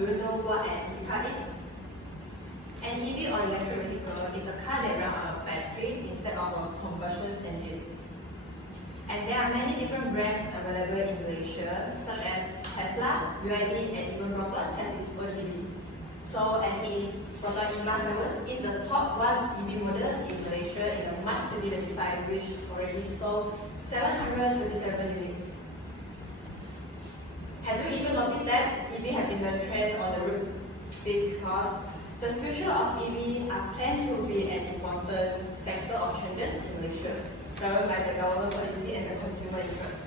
do you know what an EV car is? An EV or electric vehicle is a car that runs on a battery instead of a combustion engine. And there are many different brands available in Malaysia, such as Tesla, UID, and even Proton has its own EV. So, and his Proton E-Mark 7 is the top one EV model in Malaysia in the March 2025, which already sold 727 units. Have you even noticed that EV have been the trend on the road? This because the future of EV are planned to be an important sector of changes in Malaysia, driven by the government policy and the consumer interest.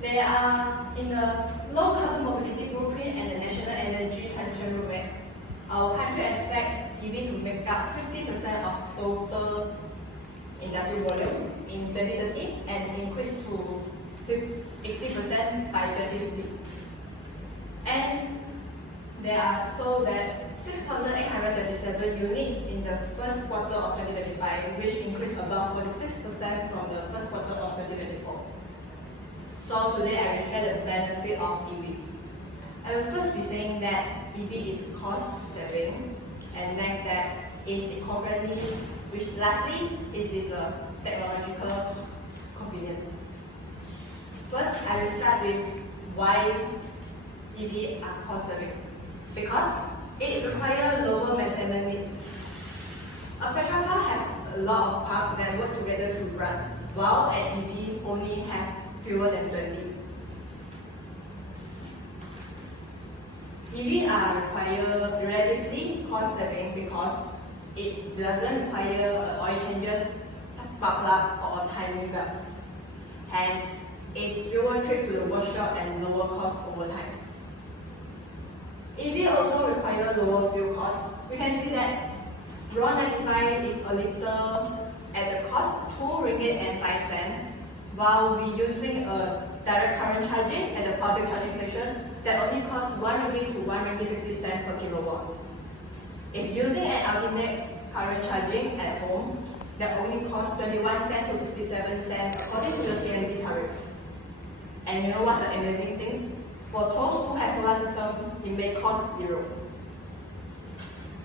They are in the low carbon mobility blueprint and the national energy transition roadmap. Our country expects EV to make up 50% of total industrial volume in 2030 and increase to 80% by 2050. And there are sold that 6,837 units in the first quarter of 2025, which increased about 46% from the first quarter of 2024. So today I will share the benefit of EV. I will first be saying that EV is cost saving, and next that is eco-friendly, which lastly is a technological convenience. First, I will start with why EV are cost saving. Because it requires lower maintenance needs. A petrol car has a lot of parts that work together to run, while an EV only have fewer than 20. EV are require relatively cost saving because it doesn't require oil changes, a spark plug, or a timing belt. Hence, it's fewer trips to the workshop and lower cost over time. EV also require lower fuel cost. We can see that RON 95 is a little at the cost RM2.05, while we using a direct current charging at the public charging station that only costs RM1 to RM1.50 per kilowatt. If using an alternate current charging at home, that only costs 21 cents to 57 cents according to the TNB tariff. And you know what the amazing things? For those who have solar system, it may cost zero.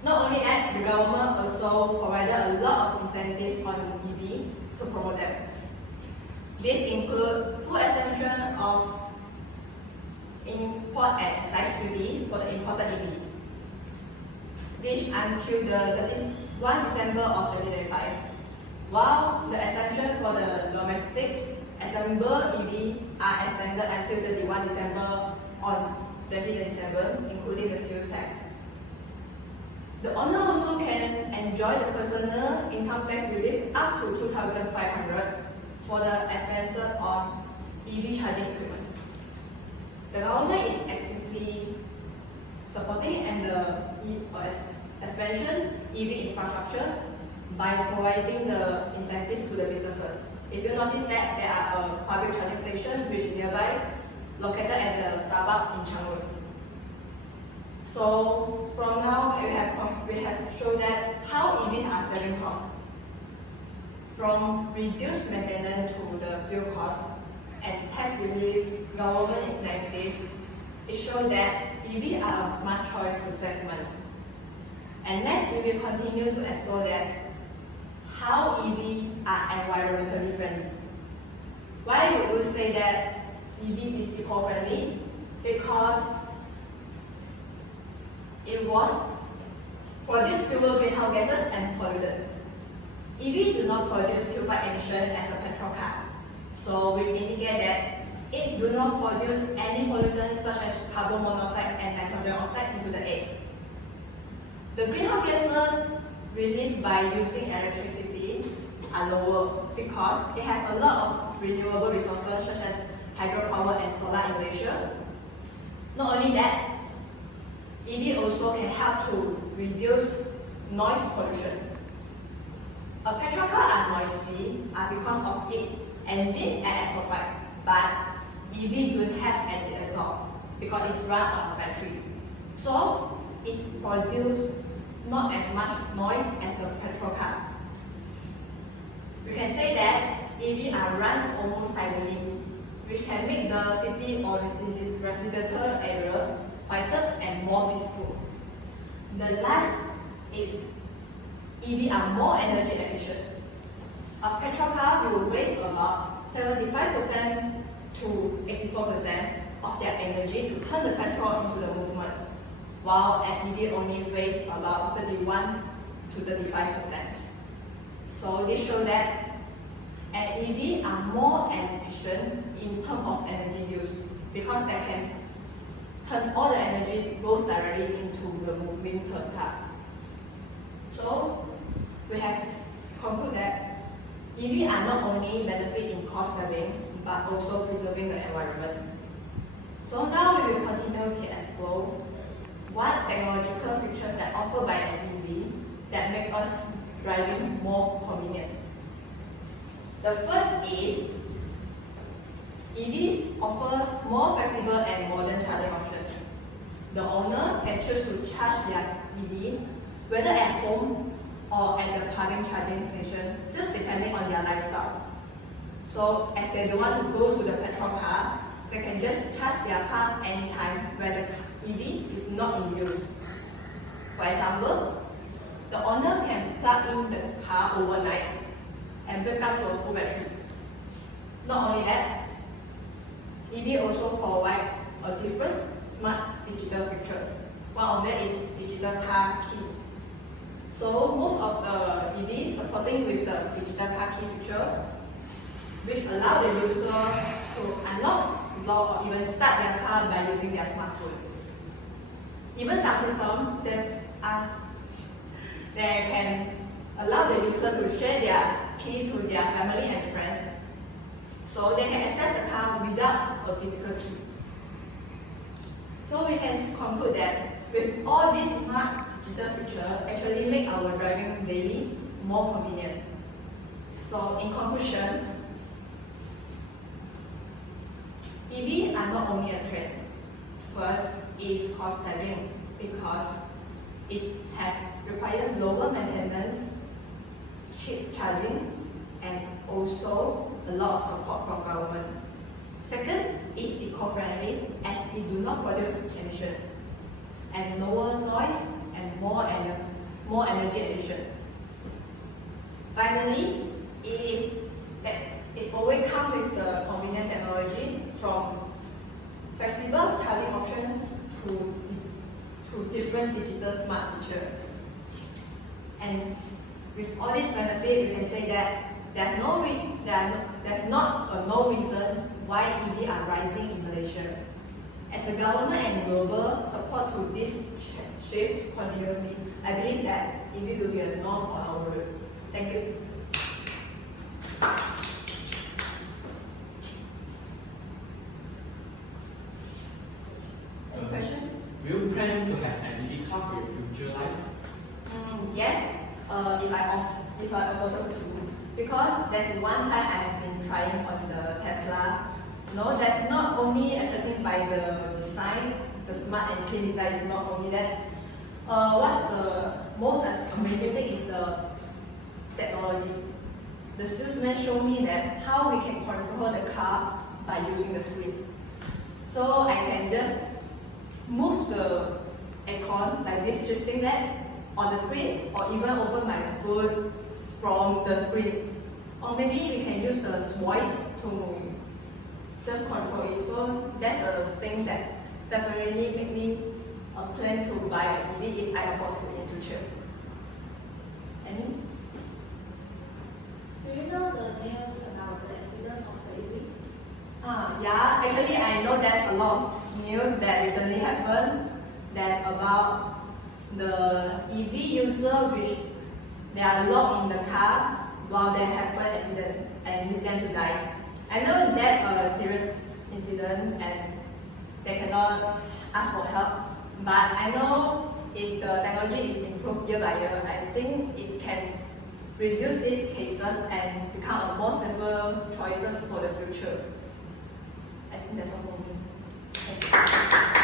Not only that, the government also provided a lot of incentive on EV to promote them. This include full exemption of import and excise duty for the imported EV. This until the 31 December of 2025, while the exemption for the domestic assembled EV are extended until 31 December on 2027, including the sales tax. The owner also can enjoy the personal income tax relief up to 2,500 for the expenses on EV charging equipment. The government is actively supporting and the expansion EV infrastructure by providing the incentives to the businesses. If you notice that there are a public charging station which is nearby, located at the Starbucks in Chong Wei. So from now we have shown that how EVs are saving costs. From reduced maintenance to the fuel cost and tax relief, government incentive, it shows that EV are a smart choice to save money. And next we will continue to explore that how EV are environmentally friendly. Why would we say that EV is eco-friendly? Because it was produce fewer greenhouse gases and polluted. EV do not produce tailpipe emission as a petrol car, so we indicate that it do not produce any pollutants such as carbon monoxide and nitrogen oxide into the air. The greenhouse gases released by using electricity are lower because they have a lot of renewable resources such as hydropower and solar in Malaysia. Not only that, EV also can help to reduce noise pollution. A petrol car are noisy because of its engine and exhaust pipe, but EV don't have any exhaust because it's run on a battery. So it produces not as much noise as a petrol car. We can say that EV are runs almost silently, which can make the city or residential area quieter, and more peaceful. The last is EV are more energy efficient. A petrol car will waste about 75% to 84% of their energy to turn the petrol into the movement, while an EV only wastes about 31 to 35%. So this shows that an EV are more efficient in terms of energy use because they can turn all the energy goes directly into the moving car. So we have concluded that EV are not only benefit in cost saving but also preserving the environment. So now we will continue to explore what technological features that offered by an EV that make us driving more convenient. The first is EV offer more flexible and modern charging options. The owner can choose to charge their EV whether at home or at the public charging station, just depending on their lifestyle. So as they don't want to go to the petrol car, they can just charge their car anytime when the EV is not in use. For example, the owner can plug in the car overnight and bring up to a full battery. Not only that, EV also provide a different smart digital features. One of them is digital car key. So most of the EV supporting with the digital car key feature, which allow the user to unlock, lock, or even start their car by using their smartphone. Even some systems that can allow the user to share their key to their family and friends, so they can access the car without a physical key. So we can conclude that with all these smart digital features actually make our driving daily more convenient. So in conclusion, EV are not only a trend. First is cost saving because it have required lower maintenance, cheap charging, and also a lot of support from government. Second is eco-friendly as it do not produce emission and lower noise and more energy efficient. Finally, it always comes with the convenient technology from flexible charging option to different digital smart features. And with all this benefit, we can say that there's no reason why EV are rising in Malaysia. As the government and global support to this shift continuously, I believe that EV will be a norm on our road. Thank you. Any question? Will you plan to have an EV car for your future life? Yes, if I afford to, because there's one time I have been trying on the Tesla. No, that's not only attracted by the design, the smart and clean design is not only that. What's the most amazing thing is the technology. The salesman showed me that how we can control the car by using the screen. So I can just move the aircon like this, shifting that on the screen, or even open my hood from the screen. Or maybe we can use the voice to just control it. So that's a thing that definitely make me plan to buy an EV if I afford to in future. Any? Do you know the news about the accident of the EV? Yeah, actually I know there's a lot of news that recently happened that's about the EV user which they are locked in the car while they happen accident and need them to die. I know that's a serious incident and they cannot ask for help, but I know if the technology is improved year by year, I think it can reduce these cases and become a more safer choices for the future. I think that's all for me. Thank you.